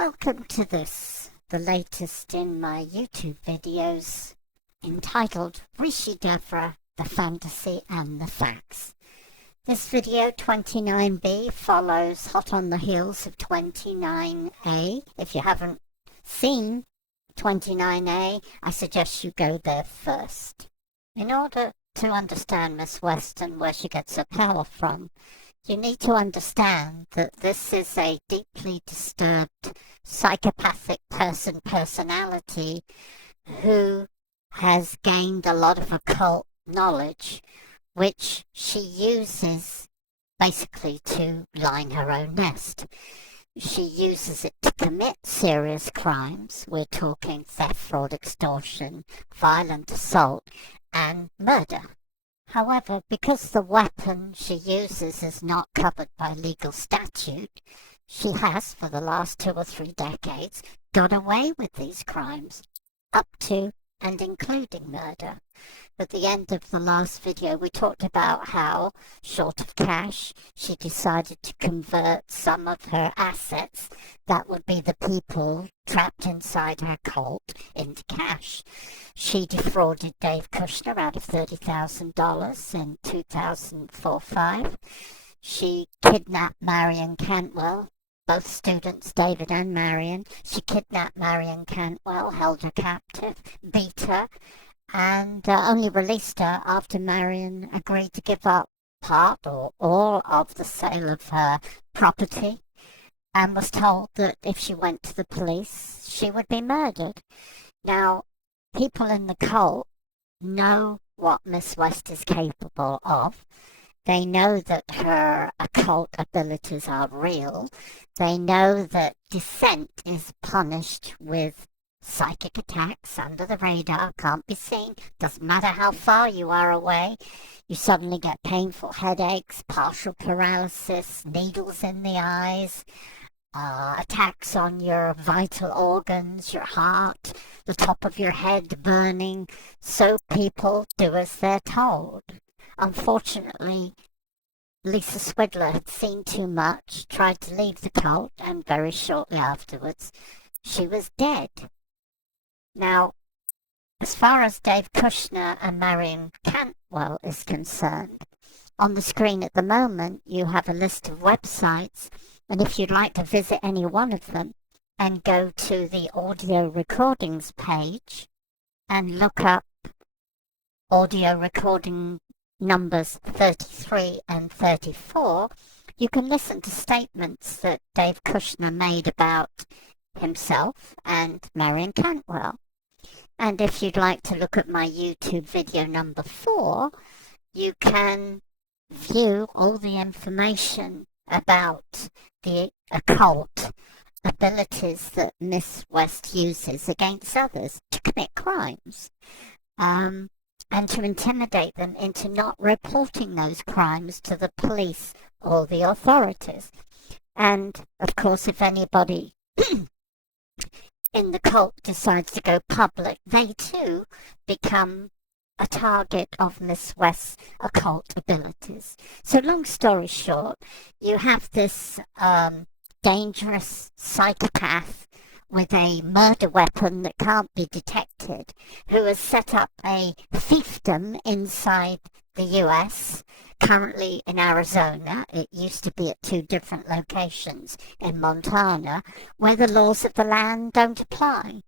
Welcome to this, the latest in my YouTube videos, entitled Rishi Devra, the Fantasy and the Facts. This video, 29B, follows hot on the heels of 29A. If you haven't seen 29A, I suggest you go there first. In order to understand Miss West and where she gets her power from, you need to understand that this is a deeply disturbed psychopathic personality who has gained a lot of occult knowledge, which she uses basically to line her own nest. She uses it to commit serious crimes. We're talking theft, fraud, extortion, violent assault, and murder. However, because the weapon she uses is not covered by legal statute, she has, for the last 2 or 3 decades, got away with these crimes, up to and including murder. At the end of the last video, we talked about how, short of cash, she decided to convert some of her assets, that would be the people trapped inside her cult, into cash. She defrauded Dave Kushner out of $30,000 in 2004-05. She kidnapped Marion Cantwell, both students, David and Marion. She kidnapped Marion Cantwell, held her captive, beat her, and only released her after Marion agreed to give up part or all of the sale of her property, and was told that if she went to the police, she would be murdered. Now, people in the cult know what Miss West is capable of. They know that her occult abilities are real. They know that dissent is punished with psychic attacks under the radar, can't be seen, doesn't matter how far you are away. You suddenly get painful headaches, partial paralysis, needles in the eyes, attacks on your vital organs, your heart, the top of your head burning. So people do as they're told. Unfortunately, Lisa Swidler had seen too much, tried to leave the cult, and very shortly afterwards, she was dead. Now, as far as Dave Kushner and Marion Cantwell is concerned, on the screen at the moment you have a list of websites, and if you'd like to visit any one of them and go to the audio recordings page and look up audio recording numbers 33 and 34, you can listen to statements that Dave Kushner made about himself and Marion Cantwell. And if you'd like to look at my YouTube video number 4, you can view all the information about the occult abilities that Miss West uses against others to commit crimes, and to intimidate them into not reporting those crimes to the police or the authorities. And, of course, if anybody in the cult decides to go public, they too become a target of Miss West's occult abilities. So long story short, you have this dangerous psychopath with a murder weapon that can't be detected, who has set up a fiefdom inside the US, currently in Arizona. It used to be at 2 different locations in Montana, where the laws of the land don't apply.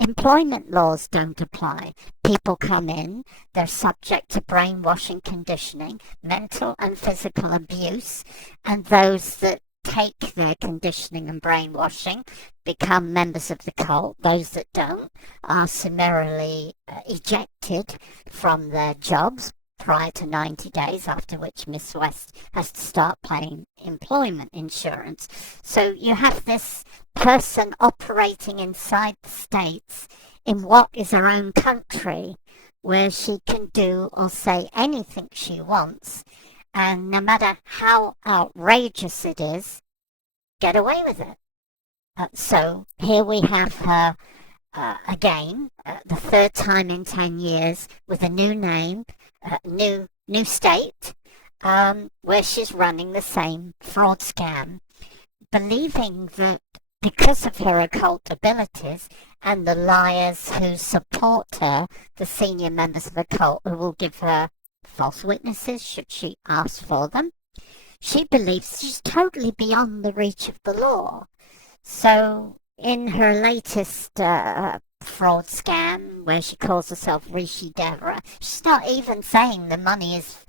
Employment laws don't apply. People come in, they're subject to brainwashing, conditioning, mental and physical abuse, and those that take their conditioning and brainwashing become members of the cult. Those that don't are summarily ejected from their jobs prior to 90 days, after which Miss West has to start paying employment insurance. So you have this person operating inside the States in what is her own country, where she can do or say anything she wants, and no matter how outrageous it is, get away with it. So here we have her again, the 3rd time in 10 years, with a new name, new state, where she's running the same fraud scam, believing that because of her occult abilities and the liars who support her, the senior members of the cult who will give her false witnesses should she ask for them. She believes she's totally beyond the reach of the law. So in her latest fraud scam, where she calls herself Rishi Devra, she's not even saying the money is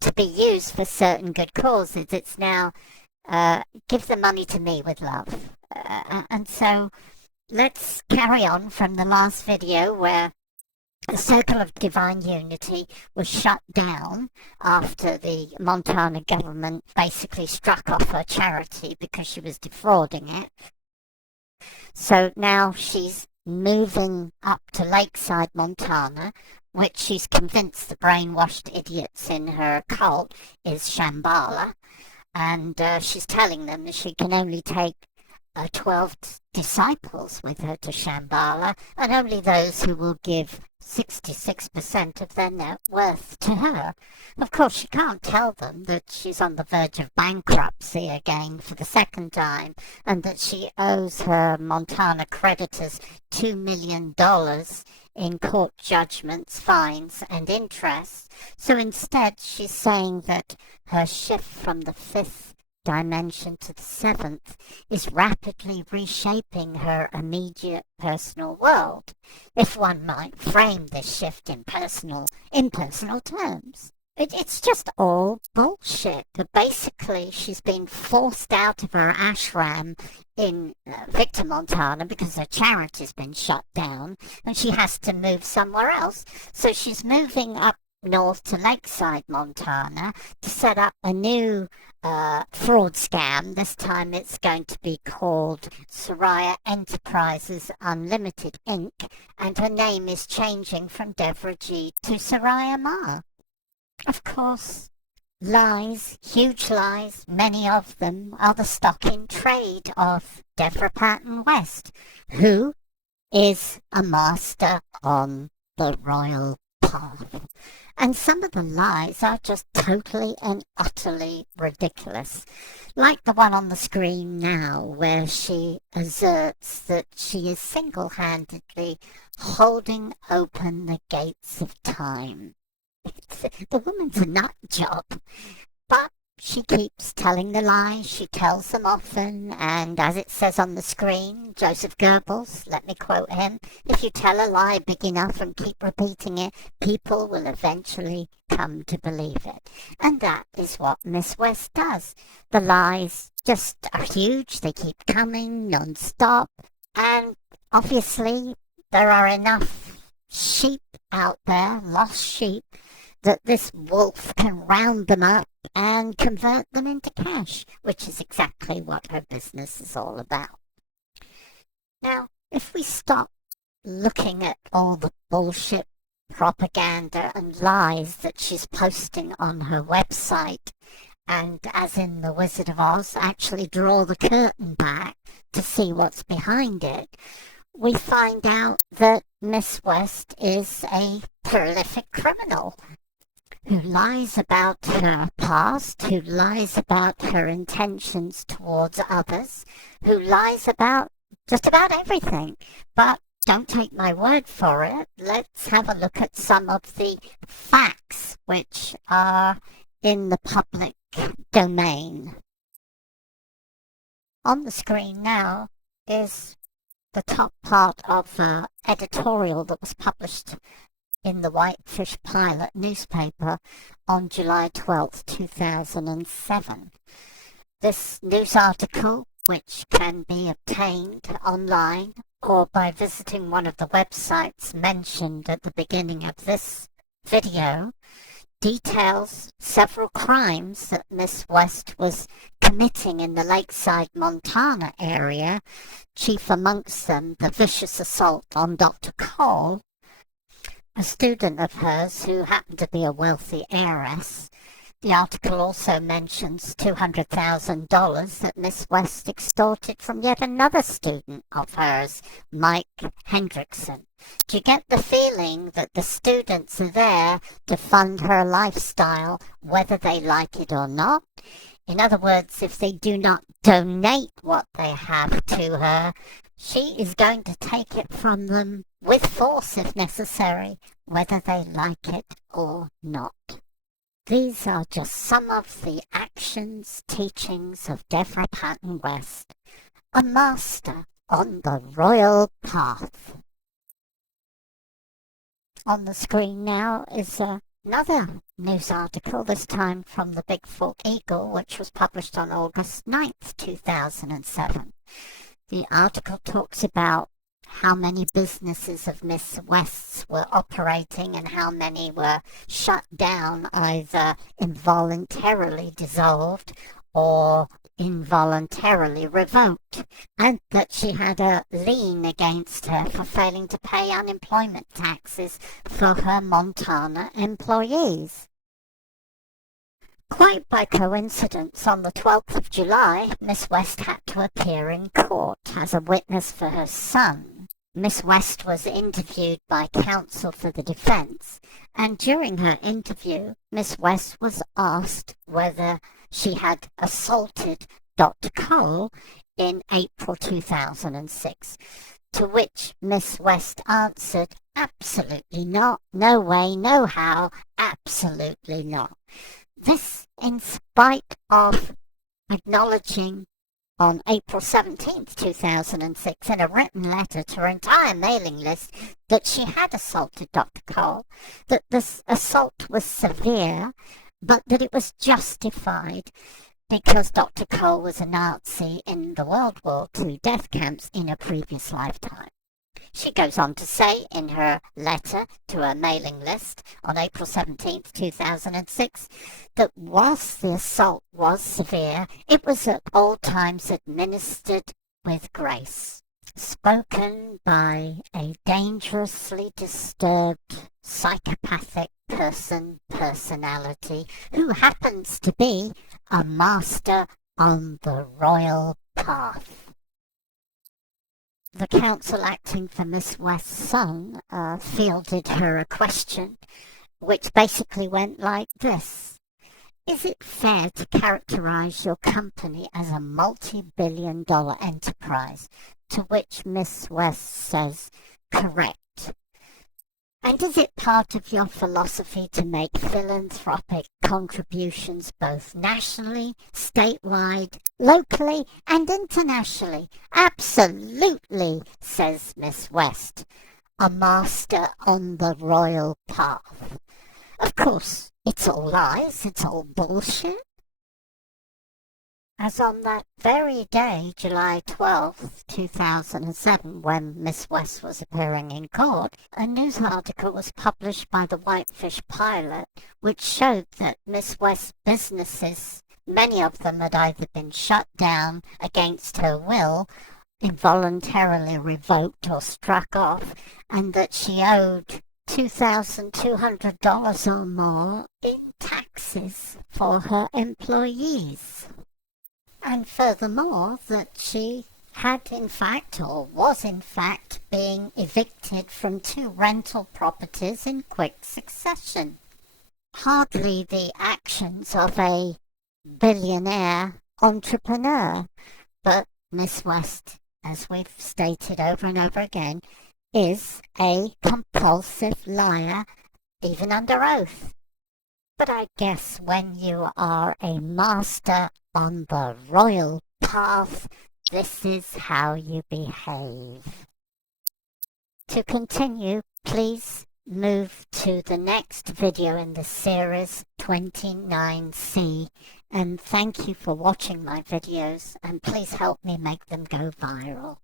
to be used for certain good causes. It's now, give the money to me with love. And so let's carry on from the last video where the Circle of Divine Unity was shut down after the Montana government basically struck off her charity because she was defrauding it. So now she's moving up to Lakeside, Montana, which she's convinced the brainwashed idiots in her cult is Shambhala. And she's telling them that she can only take 12 disciples with her to Shambhala, and only those who will give 66% of their net worth to her. Of course, she can't tell them that she's on the verge of bankruptcy again for the second time, and that she owes her Montana creditors $2 million in court judgments, fines, and interest. So instead, she's saying that her shift from the fifth dimension to the seventh is rapidly reshaping her immediate personal world, if one might frame this shift in personal terms. It's just all bullshit. Basically, she's been forced out of her ashram in Victor, Montana, because her charity's been shut down, and she has to move somewhere else. So she's moving up north to Lakeside, Montana, to set up a new fraud scam. This time it's going to be called Soraya Enterprises Unlimited Inc., and her name is changing from Devra G to Soraya Ma. Of course, lies, huge lies, many of them are the stock in trade of Devra Patton West, who is a master on the royal path. And some of the lies are just totally and utterly ridiculous. Like the one on the screen now, where she asserts that she is single-handedly holding open the gates of time. The woman's a nut job. But she keeps telling the lies, she tells them often, and as it says on the screen, Joseph Goebbels, let me quote him, if you tell a lie big enough and keep repeating it, people will eventually come to believe it. And that is what Miss West does. The lies just are huge, they keep coming non-stop, and obviously there are enough sheep out there, lost sheep, that this wolf can round them up and convert them into cash, which is exactly what her business is all about. Now, if we stop looking at all the bullshit propaganda and lies that she's posting on her website, and as in The Wizard of Oz, actually draw the curtain back to see what's behind it, we find out that Miss West is a prolific criminal who lies about her past, who lies about her intentions towards others, who lies about just about everything. But don't take my word for it. Let's have a look at some of the facts which are in the public domain. On the screen now is the top part of an editorial that was published in the Whitefish Pilot newspaper on July 12th, 2007. This news article, which can be obtained online or by visiting one of the websites mentioned at the beginning of this video, details several crimes that Miss West was committing in the Lakeside, Montana area, chief amongst them the vicious assault on Dr. Cole, a student of hers who happened to be a wealthy heiress. The article also mentions $200,000 that Miss West extorted from yet another student of hers, Mike Hendrickson. Do you get the feeling that the students are there to fund her lifestyle, whether they like it or not? In other words, if they do not donate what they have to her, she is going to take it from them with force if necessary, whether they like it or not. These are just some of the actions, teachings of Devra Patton West, a master on the royal path. On the screen now is another news article, this time from the Big Fork Eagle, which was published on August 9th, 2007. The article talks about how many businesses of Miss West's were operating and how many were shut down, either involuntarily dissolved or involuntarily revoked, and that she had a lien against her for failing to pay unemployment taxes for her Montana employees. Quite by coincidence, on the 12th of July, Miss West had to appear in court as a witness for her son. Miss West was interviewed by counsel for the defense, and during her interview, Miss West was asked whether she had assaulted Dr. Cole in April 2006, to which Miss West answered, "Absolutely not, no way, no how, absolutely not." This in spite of acknowledging on April 17th, 2006, in a written letter to her entire mailing list that she had assaulted Dr. Cole, that this assault was severe, but that it was justified because Dr. Cole was a Nazi in the World War II death camps in a previous lifetime. She goes on to say in her letter to her mailing list on April 17th, 2006, that whilst the assault was severe, it was at all times administered with grace, spoken by a dangerously disturbed psychopathic personality who happens to be a master on the royal path. The counsel acting for Miss West's son fielded her a question, which basically went like this: is it fair to characterize your company as a multi-billion-dollar enterprise? To which Miss West says, correct. And is it part of your philosophy to make philanthropic contributions both nationally, statewide, locally, and internationally? Absolutely, says Miss West, a master on the royal path. Of course, it's all lies, it's all bullshit. As on that very day, July 12th, 2007, when Miss West was appearing in court, a news article was published by the Whitefish Pilot, which showed that Miss West's businesses, many of them had either been shut down against her will, involuntarily revoked or struck off, and that she owed $2,200 or more in taxes for her employees. And furthermore, that she had in fact, or was in fact, being evicted from 2 rental properties in quick succession. Hardly the actions of a billionaire entrepreneur, but Miss West, as we've stated over and over again, is a compulsive liar, even under oath. But I guess when you are a master on the royal path, this is how you behave. To continue, please move to the next video in the series 29C, and thank you for watching my videos, and please help me make them go viral.